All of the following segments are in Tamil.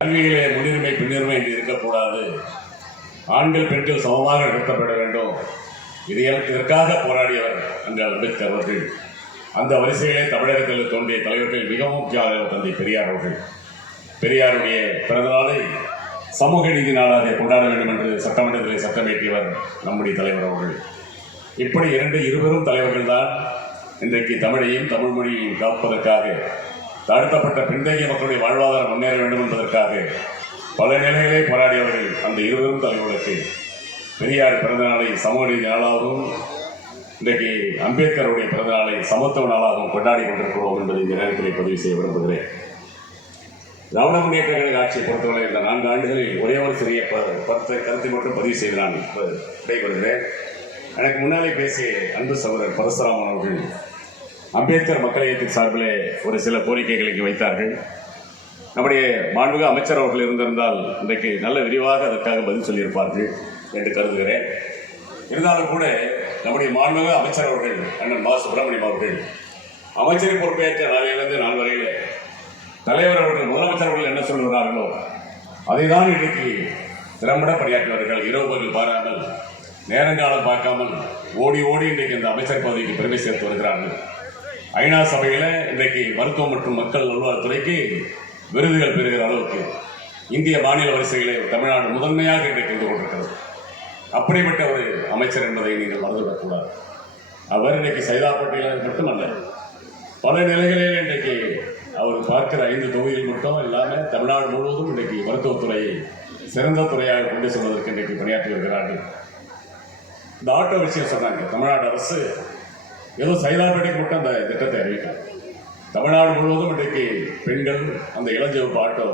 கல்வியிலே முன்னுரிமை பின்னுரிமை என்று இருக்கக்கூடாது. ஆண்கள் பெண்கள் சமமாக நடத்தப்பட வேண்டும். இதையெல்லாம் இதற்காக போராடியவர் அண்ணல் அம்பேத்கர் அவர்கள். அந்த வரிசையிலே தமிழகத்தில் தோன்றிய தலைவர்கள் மிகவும் முக்கிய தந்தை பெரியார் அவர்கள். பெரியாருடைய பிறந்தநாளை சமூக நீதி நாளாக கொண்டாட வேண்டும் என்று சட்டமன்றத்திலே சட்டமேற்றியவர் நம்முடைய தலைவர் அவர்கள். இப்படி இரண்டு இருவரும் தலைவர்கள் தான் இன்றைக்கு தமிழையும் தமிழ் மொழியையும் காப்பதற்காக தாழ்த்தப்பட்ட பின்தங்கிய மக்களுடைய வாழ்வாதாரம் முன்னேற வேண்டும் என்பதற்காக பல நிலைகளை போராடியவர்கள் அந்த இருவரும் தலைவர்களுக்கு பெரியார் பிறந்த நாளை சமூக நீதி நாளாகவும் இன்றைக்கு அம்பேத்கருடைய பிறந்த நாளை சமத்துவ நாளாகவும் கொண்டாடி கொண்டிருக்கிறோம் என்பதை இந்த நேரத்தில் பதிவு செய்ய விரும்புகிறேன். திராவிட முன்னேற்ற கழக ஆட்சியை பொறுத்தவரை இந்த நான்கு ஆண்டுகளில் ஒரே ஒரு சிறிய ப- பத்து கருத்தை மட்டும் பதிவு செய்து நான் விடைபெறுகிறேன். எனக்கு முன்னாலே பேசிய அன்பு சகோதரர் பரசுராமன் அவர்கள் அம்பேத்கர் மக்கள் இயக்கத்தின் சார்பிலே ஒரு சில கோரிக்கைகளை வைத்தார்கள். நம்முடைய மாண்புக அமைச்சர் அவர்கள் இருந்திருந்தால் இன்றைக்கு நல்ல விரிவாக அதற்காக பதில் சொல்லியிருப்பார்கள் என்று கருதுகிறேன். இருந்தாலும் கூட நம்முடைய மாண்புக அமைச்சர் அவர்கள் அண்ணன் மா சுப்பிரமணியம் அவர்கள் அமைச்சரை பொறுப்பேற்ற நாளிலிருந்து நாள் வரையில் தலைவர் அவர்கள் முதலமைச்சர் அவர்கள் என்ன சொல்கிறார்களோ அதை தான் இன்றைக்கு திறம்பட பணியாற்றுவார்கள் இரவு பகல் பாராமல் நேரங்காலம் பார்க்காமல் ஓடி ஓடி இன்றைக்கு இந்த அமைச்சர் பதவிக்கு பெருமை சேர்த்து வருகிறார்கள். ஐநா சபையில் இன்றைக்கு மருத்துவம் மற்றும் மக்கள் நல்வாழ்வுத்துறைக்கு விருதுகள் பெறுகிற அளவுக்கு இந்திய மாநில வரிசைகளை தமிழ்நாடு முதன்மையாக இன்றைக்கு இருந்து கொண்டிருக்கிறது. அப்படிப்பட்ட ஒரு அமைச்சர் என்பதை நீங்கள் மறந்துவிடக்கூடாது. அவர் இன்றைக்கு சைதாப்பட்டியில் மட்டுமல்ல பல நிலைகளில் இன்றைக்கு அவர் பார்க்கிற ஐந்து தொகுதிகள் மட்டும் இல்லாமல் தமிழ்நாடு முழுவதும் இன்றைக்கு மருத்துவத்துறையை சிறந்த துறையாக கொண்டு செல்வதற்கு இன்றைக்கு பணியாற்றி வருகிறார்கள். இந்த ஆட்டோ விஷயம் சொன்னாங்க தமிழ்நாடு அரசு ஏதோ சைதாப்பேட்டைக்கு மட்டும் அந்த திட்டத்தை அறிவிக்கணும் தமிழ்நாடு முழுவதும் இன்றைக்கு பெண்கள் அந்த இளஞ்சிவப்பு ஆட்டோ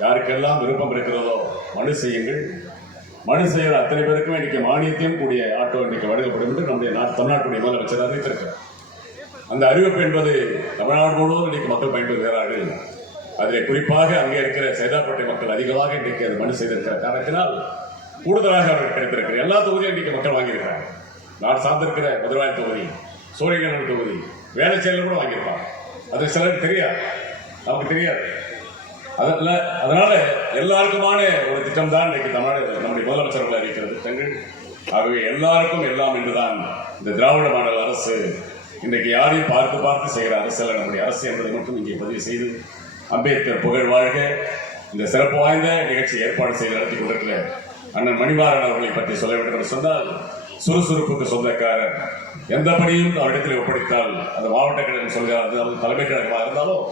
யாருக்கெல்லாம் விருப்பம் இருக்கிறதோ மனு செய்யுங்கள். மனு செய்கிற அத்தனை பேருக்கும் இன்றைக்கு மானியத்தையும் கூடிய ஆட்டோ இன்றைக்கு வழங்கப்படும் என்று நம்முடைய நாட்டு தமிழ்நாட்டுடைய முதலமைச்சர் அறிவித்திருக்கிறார் அந்த அறிவிப்பு என்பது தமிழ்நாடு முழுவதும் இன்றைக்கு மக்கள் பயன்பெறுகிறார்கள் அதில் குறிப்பாக அங்கே இருக்கிற சைதாப்பேட்டை மக்கள் அதிகமாக இன்றைக்கு அது மனு செய்திருக்கிற காரணத்தினால் கூடுதலாக அவர்கள் கிடைத்திருக்கிற எல்லா தொகுதியும் இன்றைக்கு மக்கள் வாங்கியிருக்கிறார் நான் சார்ந்திருக்கிற மதுராய் தொகுதி சூரியகனூர் தொகுதி வேலைச்சேரியில் கூட வாங்கியிருப்பாங்க அது சிலருக்கு தெரியாது. நமக்கு தெரியாது. அதில் அதனால எல்லாருக்குமான ஒரு திட்டம் தான் இன்றைக்கு தமிழ்நாடு நம்முடைய முதலமைச்சர்கள் அறிவிக்கிற திட்டங்கள் ஆகவே எல்லாருக்கும் எல்லாம் என்றுதான் இந்த திராவிட மாடல் அரசு இன்றைக்கு யாரையும் பார்த்து பார்த்து செய்கிற அரசு அல்ல நம்முடைய அரசு என்பதை மட்டும் இங்கே பதிவு செய்து அம்பேத்கர் புகழ் வாழ்க. இந்த சிறப்பு வாய்ந்த நிகழ்ச்சி ஏற்பாடு செய்து நடத்தி கொண்டிருக்கிற அண்ணன் மணிமாறன் அவர்களை பற்றி சொல்ல வேண்டும் என்று சொன்னால் சுறுசுறுப்புக்கு சொந்தக்காரர் எந்த பணியும் அவரிடத்தில் ஒப்படைத்தால் அந்த மாவட்ட கழகம் சொல்கிறார் தலைமை கழகமாக இருந்தாலும்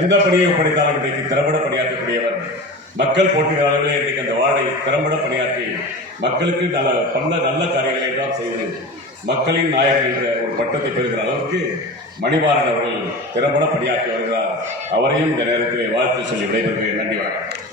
எந்த பணியை ஒப்படைத்தாலும் இன்றைக்கு திறம்பட பணியாற்றக்கூடியவர். மக்கள் போட்டுகிற அளவிலே இன்றைக்கு அந்த வாழை திறம்பட பணியாற்றி மக்களுக்கு நல்ல பண்ண நல்ல காரியங்களை தான் செய்து மக்களின் நாயகர் என்ற ஒரு பட்டத்தை பெறுகிற அளவுக்கு மணிமாறன் அவர்கள் திறம்பட பணியாற்றி வருகிறார். அவரையும் இந்த நேரத்திலே வாழ்த்து சொல்லி விடைபெறுகிறேன். நன்றி வணக்கம்.